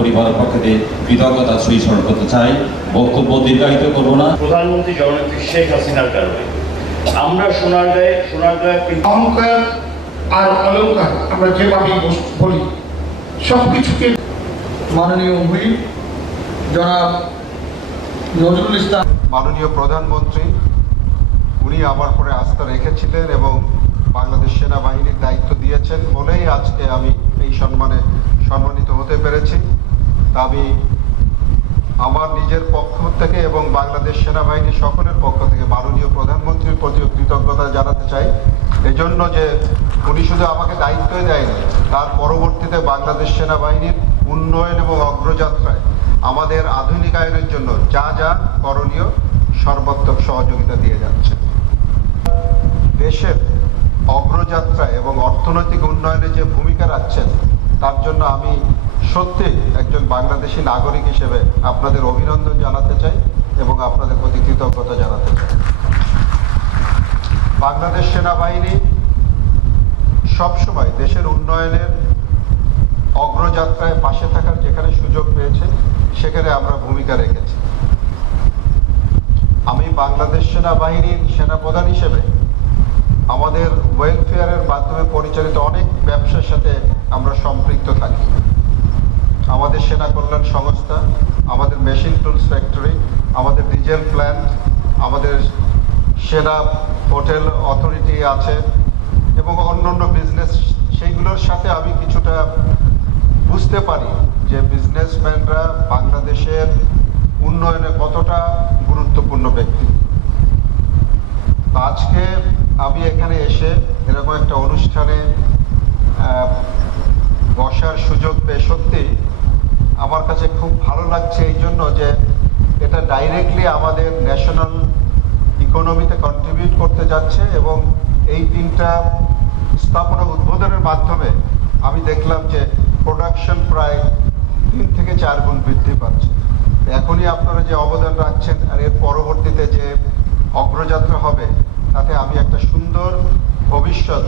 পরিবারের পক্ষ থেকে কৃতজ্ঞতা স্মরণ করতে চাই। বক্তব্য দীর্ঘায়িত করব না। প্রধানমন্ত্রী জননেত্রী শেখ হাসিনার কারণে আমরা সোনারগাঁয়ে অহংকার আর অলংকার আমরা যেভাবে বলি সবকিছুকে মাননীয় হুইপ জনাব নজরুল ইসলাম মাননীয় প্রধানমন্ত্রী উনি আমার পরে আস্থা রেখেছিলেন এবং বাংলাদেশ সেনাবাহিনীর দায়িত্ব দিয়েছেন বলেই আজকে আমি এই সম্মানিত হতে পেরেছি। আমি আমার নিজের পক্ষ থেকে এবং বাংলাদেশ সেনাবাহিনী সকলের পক্ষ থেকে মাননীয় প্রধানমন্ত্রীর প্রতি কৃতজ্ঞতা জানাতে চাই। এজন্য যে উনি শুধু আমাকে দায়িত্বই দেয়নি, তার পরবর্তীতে বাংলাদেশ সেনাবাহিনীর উন্নয়ন এবং অগ্রযাত্রায় আমাদের আধুনিকায়নের জন্য যা যা করণীয় সর্বাত্মক সহযোগিতা দিয়ে যাচ্ছে। দেশের অগ্রযাত্রায় এবং অর্থনৈতিক উন্নয়নে যে ভূমিকা রাখছেন তার জন্য আমি সত্যি একজন বাংলাদেশি নাগরিক হিসেবে আপনাদের অভিনন্দন জানাতে চাই এবং আপনাদের প্রতি কৃতজ্ঞতা জানাতে চাই। বাংলাদেশ সেনাবাহিনী সবসময় দেশের উন্নয়নের অগ্রযাত্রায় পাশে থাকার যেখানে সুযোগ পেয়েছে সেখানে আমরা ভূমিকা রেখেছি। আমি বাংলাদেশ সেনাবাহিনীর সেনাপ্রধান হিসেবে আমাদের ওয়েলফেয়ারের মাধ্যমে পরিচালিত অনেক ব্যবসার সাথে আমরা সম্পৃক্ত থাকি। আমাদের সেনা কল্যাণ সংস্থা, আমাদের মেশিন টুলস ফ্যাক্টরি, আমাদের ডিজেল প্ল্যান্ট, আমাদের সেনা হোটেল অথরিটি আছে এবং অন্যান্য বিজনেস, সেইগুলোর সাথে আমি কিছুটা বুঝতে পারি যে বিজনেসম্যানরা বাংলাদেশের উন্নয়নে কতটা গুরুত্বপূর্ণ ব্যক্তি। আজকে আমি এখানে এসে এরকম একটা অনুষ্ঠানে বসার সুযোগ পেয়ে সত্যি আমার কাছে খুব ভালো লাগছে, এই জন্য যে এটা ডাইরেক্টলি আমাদের ন্যাশনাল ইকোনমিতে কন্ট্রিবিউট করতে যাচ্ছে এবং এই তিনটা স্থাপনা উদ্বোধনের মাধ্যমে আমি দেখলাম যে প্রোডাকশন প্রায় 3 থেকে 4 গুণ বৃদ্ধি পাচ্ছে। এখনই আপনারা যে অবদান রাখছেন আর এর পরবর্তীতে যে অগ্রযাত্রা হবে তাতে আমি একটা সুন্দর ভবিষ্যৎ